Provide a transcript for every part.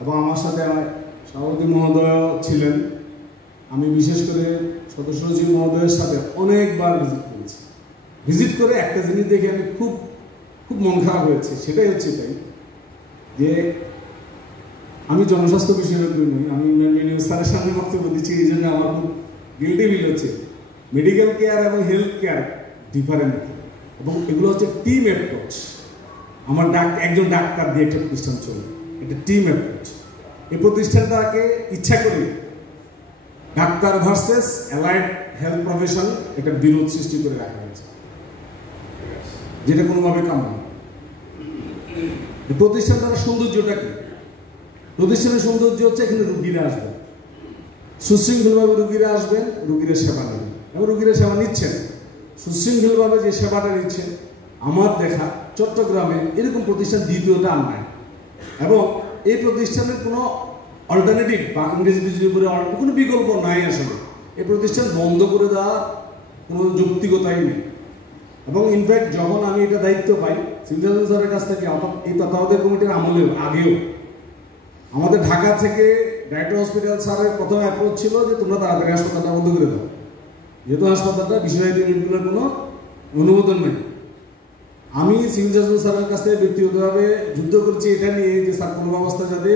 এবং আমার সাথে সভাপতি মহোদয় ছিলেন। আমি বিশেষ করে সদস্য সচিব মহোদয়ের সাথে অনেকবার ভিজিট করে একটা জিনিস দেখে আমি খুব খুব মন খারাপ হয়েছে। সেটাই হচ্ছে তাই যে আমি জনস্বাস্থ্য বিশেষজ্ঞ নই, আমি স্যারের সামনে বক্তব্য দিচ্ছি, এই জন্য আমার খুব গিল্টি ফিল হচ্ছে। মেডিকেল কেয়ার এবং হেলথ কেয়ার ডিফারেন্ট, এবং এগুলো হচ্ছে টিম অ্যাপ্রোচ। আমার একজন ডাক্তার দিয়ে একটা প্রতিষ্ঠান চলে, এটা টিম অ্যাপ্রোচ। এই প্রতিষ্ঠানটাকে ইচ্ছা করে doctor versus allied health profession এটা বিরোধ সৃষ্টি করে রাখা হয়েছে, যেটা কোনোভাবে কাম্য না। প্রতিষ্ঠানটার সৌন্দর্যটা কি? প্রতিষ্ঠানের সৌন্দর্য হচ্ছে এখানে রুগীরা আসবেন, সুশৃঙ্খলভাবে রুগীরা আসবেন, রুগীরা সেবা নেবেন এবং রুগীরা সেবা নিচ্ছেন সুশৃঙ্খলভাবে। যে সেবাটা নিচ্ছেন আমার দেখা চট্টগ্রামে এরকম প্রতিষ্ঠান দ্বিতীয়টা আর নাই, এবং এই প্রতিষ্ঠানের কোনো অল্টারনেটিভ বা ইংরেজিতে যদি বলে কোনো বিকল্প নাই। আসলে এই প্রতিষ্ঠান বন্ধ করে দেওয়ার কোনো যৌক্তিকতাই নেই। এবং ইনফ্যাক্ট যখন আমি এটা দায়িত্ব পাই সিভিল স্যারের কাছ থেকে, এই তত্ত্বাবধায়ক কমিটির আমলেও আগেও আমাদের ঢাকা থেকে ডাইরেক্টর হসপিটাল স্যারের প্রথম অ্যাপ্রোচ ছিল যে তোমরা তাড়াতাড়ি হাসপাতালটা বন্ধ করে দাও, যেহেতু হাসপাতালটা বিশেষায়িত ইউনিটগুলোর কোনো অনুমোদন নেই। আমি সিভিল সার্জন স্যারের কাছ থেকে ব্যক্তিগতভাবে যুদ্ধ করছি এটা নিয়ে যে স্যার কোনো অবস্থায় যাতে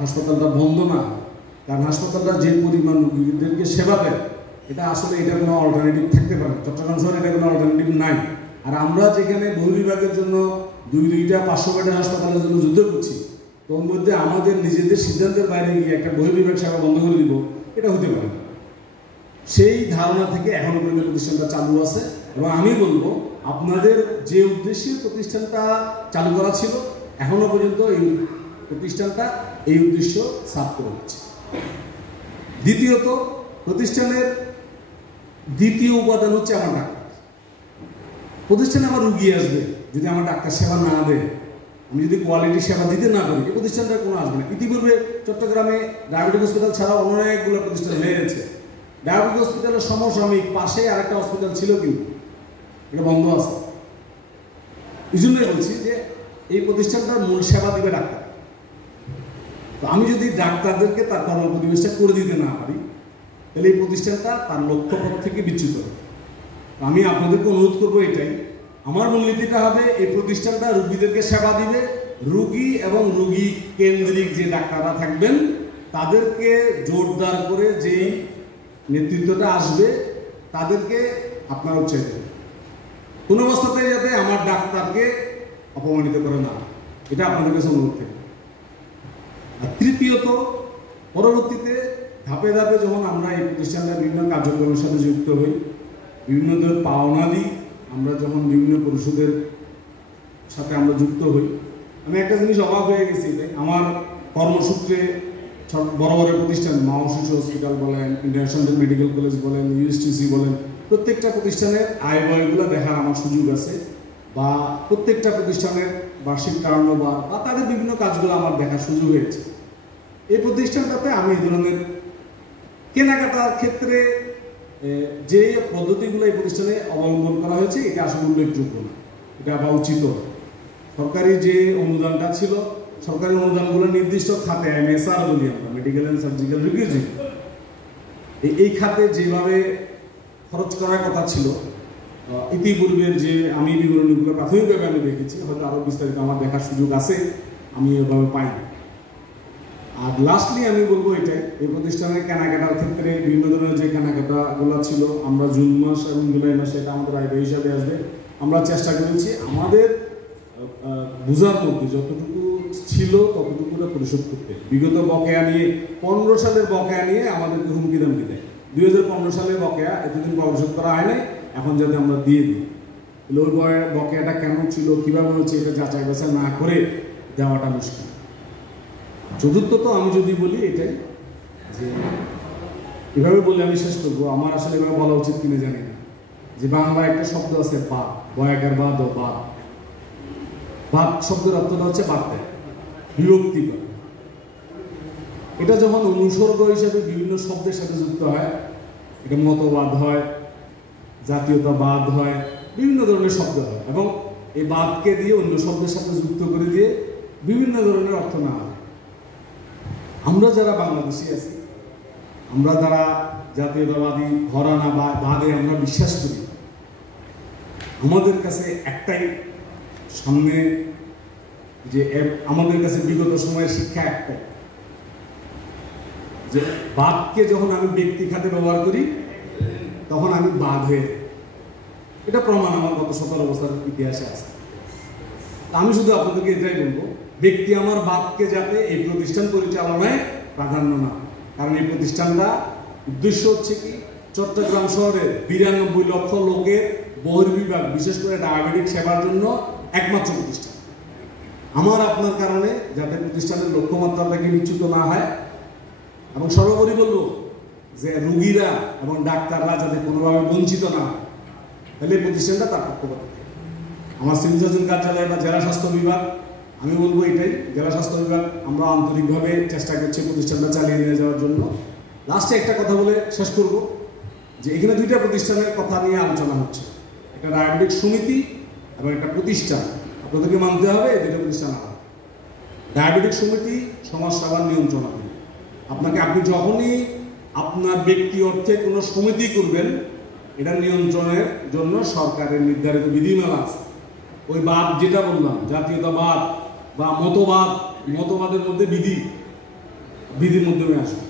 হাসপাতালটা বন্ধ না হয়, কারণ হাসপাতালটা যে পরিমাণ রোগীদেরকে সেবা দেয় এটা আসলে এটা কোনো অল্টারনেটিভ থাকতে পারে। চট্টগ্রাম শহরে এটা কোনো অল্টারনেটিভ নাই। আর আমরা যেখানে বহির্বিভাগের জন্য দুইটা 500 বেডের হাসপাতালের জন্য যুদ্ধ করছি, তোর মধ্যে আমাদের নিজেদের সিদ্ধান্তের বাইরে গিয়ে একটা বহির্বিভাগ সেবা বন্ধ করে দিব, এটা হতে পারে না। সেই ধারণা থেকে এখনো পর্যন্ত প্রতিষ্ঠানটা চালু আছে, এবং আমি বলবো আপনাদের যে উদ্দেশ্যে প্রতিষ্ঠানটা চালু করা ছিল এখনো পর্যন্ত এই প্রতিষ্ঠানটা এই উদ্দেশ্য সার্ভ করে দিচ্ছে। দ্বিতীয়ত, প্রতিষ্ঠানের দ্বিতীয় উপাদান হচ্ছে আমার ডাক্তার। প্রতিষ্ঠানে আমার রুগী আসবে, যদি আমার ডাক্তার সেবা না দেয়, আমি যদি কোয়ালিটি সেবা দিতে না পারি, এই প্রতিষ্ঠানটা কোনো আসবে না। ইতিপূর্বে চট্টগ্রামে ডায়াবেটিক হসপিটাল ছাড়াও অনেকগুলো প্রতিষ্ঠান হয়ে গেছে। ডায়াবেটিক হসপিটালের সমসাময়িক পাশে আরেকটা হসপিটাল ছিল, কিন্তু এটা বন্ধ আছে। এই জন্যই বলছি যে এই প্রতিষ্ঠানটার মূল সেবা দিবে ডাক্তার। তো আমি যদি ডাক্তারদেরকে তার কর্মপরিবেশটা করে দিতে না পারি, তাহলে এই প্রতিষ্ঠানটা তার লক্ষ্যপথ থেকে বিচ্যুত হবে। আমি আপনাদেরকে অনুরোধ করবো এটাই, আমার মূলনীতিটা হবে এই প্রতিষ্ঠানটা রুগীদেরকে সেবা দিবে, রুগী এবং রুগী কেন্দ্রিক যে ডাক্তাররা থাকবেন তাদেরকে জোরদার করে যেই নেতৃত্বটা আসবে তাদেরকে আপনারা উৎসাহিত দেবেন। কোনো অবস্থাতেই যাতে আমার ডাক্তারকে অপমানিত করে না, এটা আপনাদের কাছে অনুরোধ থাকবে। আর তৃতীয়ত, পরবর্তীতে ধাপে ধাপে যখন আমরা এই প্রতিষ্ঠানের বিভিন্ন কার্যক্রমের সাথে যুক্ত হই, বিভিন্ন ধরনের পাওনা দিই, আমরা যখন বিভিন্ন পরিষদের সাথে আমরা যুক্ত হই, আমি একটা জিনিস অবাক হয়ে গেছি যে আমার কর্মসূত্রে বড় বড় প্রতিষ্ঠান, মাও শিশু হসপিটাল বলেন, ইন্টারন্যাশনাল মেডিকেল কলেজ বলেন, ইউএসটিসি বলেন, প্রত্যেকটা প্রতিষ্ঠানের আয় ব্যয়গুলো দেখার আমার সুযোগ আছে, বা প্রত্যেকটা প্রতিষ্ঠানের বার্ষিক টার্নওভার বা তাদের বিভিন্ন কাজগুলো আমার দেখার সুযোগ হয়েছে। এই প্রতিষ্ঠানটাতে আমি এই ধরনের কেনাকাটার ক্ষেত্রে যে পদ্ধতিগুলো এই প্রতিষ্ঠানে অবলম্বন করা হয়েছে এটা আসলে উল্লেখযোগ্য না, এটা বা উচিত। সরকারি যে অনুদানটা ছিল, সরকারি অনুদানগুলো নির্দিষ্ট খাতে MSR বলি আমরা, মেডিকেল অ্যান্ড সার্জিক্যাল রিকুইজিট, এই খাতে যেভাবে খরচ করার কথা ছিল ইতিপূর্বের যে আমি বিবরণীগুলো প্রাথমিকভাবে আমি দেখেছি, হয়তো আরও বিস্তারিত আমার দেখার সুযোগ আছে, আমি এভাবে পাইনি। আর লাস্টলি আমি বলবো এটাই, এই প্রতিষ্ঠানের কেনাকাটার ক্ষেত্রে বিভিন্ন ধরনের যে কেনাকাটাগুলো ছিল, আমরা জুন মাস এবং জুলাই মাসে এটা আমাদের আয় হিসাবে আসবে। আমরা চেষ্টা করেছি আমাদের বোঝার মধ্যে যতটুকু ছিল ততটুকুটা পরিশোধ করতে। বিগত বকেয়া নিয়ে 15 সালের বকেয়া নিয়ে আমাদেরকে হুমকি দামকি দেয়, 2015 সালের বকেয়া এতদিন পরিশোধ করা হয় নাই, এখন যাতে আমরা দিয়ে দিই। ওই বকেয়াটা কেমন ছিল, কীভাবে হচ্ছে, এটা যাচাই বাছাই না করে দেওয়াটা মুশকিল। চতুর্থত আমি যদি বলি এটাই যে এভাবে বলে আমি শেষ করবো, আমার আসলে এভাবে বলা উচিত কিনা জানি না, যে বাংলা একটা শব্দ আছে বাদ, বয়াকার বাদ ও বাদ। বাদ শব্দের অর্থটা হচ্ছে বাদ দেয়, বিভক্তি করে। এটা যখন অনুসর্গ হিসেবে বিভিন্ন শব্দের সাথে যুক্ত হয়, এটা মতবাদ হয়, জাতীয়তাবাদ হয়, বিভিন্ন ধরনের শব্দ হয়, এবং এই বাদকে দিয়ে অন্য শব্দের সাথে যুক্ত করে দিয়ে বিভিন্ন ধরনের অর্থ না হয়। আমরা যারা বাংলাদেশি আছি, আমরা যারা জাতীয়তাবাদী ঘরানা বা বাদে আমরা বিশ্বাস করি, আমাদের কাছে একটাই সামনে যে আমাদের কাছে বিগত সময়ের শিক্ষা একটাই, যে বাদকে যখন আমি ব্যক্তি খাতে ব্যবহার করি তখন আমি বাদ হয়ে যাই। এটা প্রমাণ আমার গত 17 বছরের ইতিহাসে আছে। আমি শুধু আপনাদেরকে এটাই বলবো, ব্যক্তি আমার বাদকে যাতে এই প্রতিষ্ঠান পরিচালনায় প্রাধান্য না, কারণ এই প্রতিষ্ঠানটা উদ্দেশ্য হচ্ছে কি, চট্টগ্রাম শহরের 92 লক্ষ লোকের বহির্বিভাগ, বিশেষ করে ডায়াবেটিক সেবার জন্য একমাত্র প্রতিষ্ঠান। আমার আপনার কারণে যাতে প্রতিষ্ঠানের লক্ষ্যমাত্রাটাকে বিচ্যুত না হয়, এবং সর্বোপরি বলবো যে রোগীরা এবং ডাক্তাররা যাতে কোনোভাবে বঞ্চিত না হয়, তাহলে এই প্রতিষ্ঠানটা তার পক্ষপাত। আমার সিভিল সার্জন কার্যালয় বা জেলা স্বাস্থ্য বিভাগ, আমি বলবো এটাই, জেলা স্বাস্থ্য বিভাগ আমরা আন্তরিকভাবে চেষ্টা করছি প্রতিষ্ঠানটা চালিয়ে নিয়ে যাওয়ার জন্য। লাস্টে একটা কথা বলে শেষ করব, যে এখানে দুইটা প্রতিষ্ঠানের কথা নিয়ে আলোচনা হচ্ছে, একটা ডায়াবেটিক সমিতি এবং একটা প্রতিষ্ঠান। আপনাদেরকে মানতে হবে এই দুটো প্রতিষ্ঠান আলাদা। ডায়াবেটিক সমিতি সমাজ সেবার নিয়ন্ত্রণাধীন। আপনি যখনই আপনার ব্যক্তি অর্থে কোনো সমিতি করবেন, এটা নিয়ন্ত্রণের জন্য সরকারের নির্ধারিত বিধিমালা আছে। ওই বাদ যেটা বললাম, জাতীয়তাবাদ বা মতবাদের মধ্যে বিধির মাধ্যমে আসবে।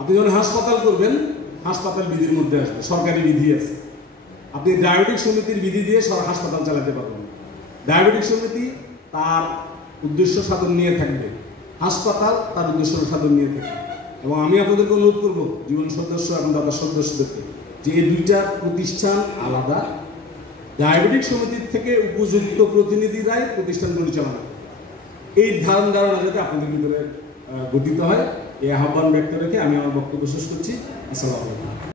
আপনি যখন হাসপাতাল করবেন, হাসপাতাল বিধির মধ্যে আসবে, সরকারি বিধি আছে। আপনি ডায়াবেটিক সমিতির বিধি দিয়ে হাসপাতাল চালাতে পারবেন। ডায়াবেটিক সমিতি তার উদ্দেশ্য সাধন নিয়ে থাকবে, হাসপাতাল তার উদ্দেশ্য সাধন নিয়ে থাকবে। এবং আমি আপনাদেরকে অনুরোধ করবো, জীবন সদস্য এবং দাদা সদস্যদেরকে, যে এই দুইটা প্রতিষ্ঠান আলাদা। ডায়াবেটিক সমিতির থেকে উপযুক্ত প্রতিনিধিরাই প্রতিষ্ঠান পরিচালনা, এই ধারণা যাতে আপনাদের ভিতরে গঠিত হয়, এই আহ্বান ব্যক্ত রেখে আমি আমার বক্তব্য শেষ করছি। আসসালামু আলাইকুম।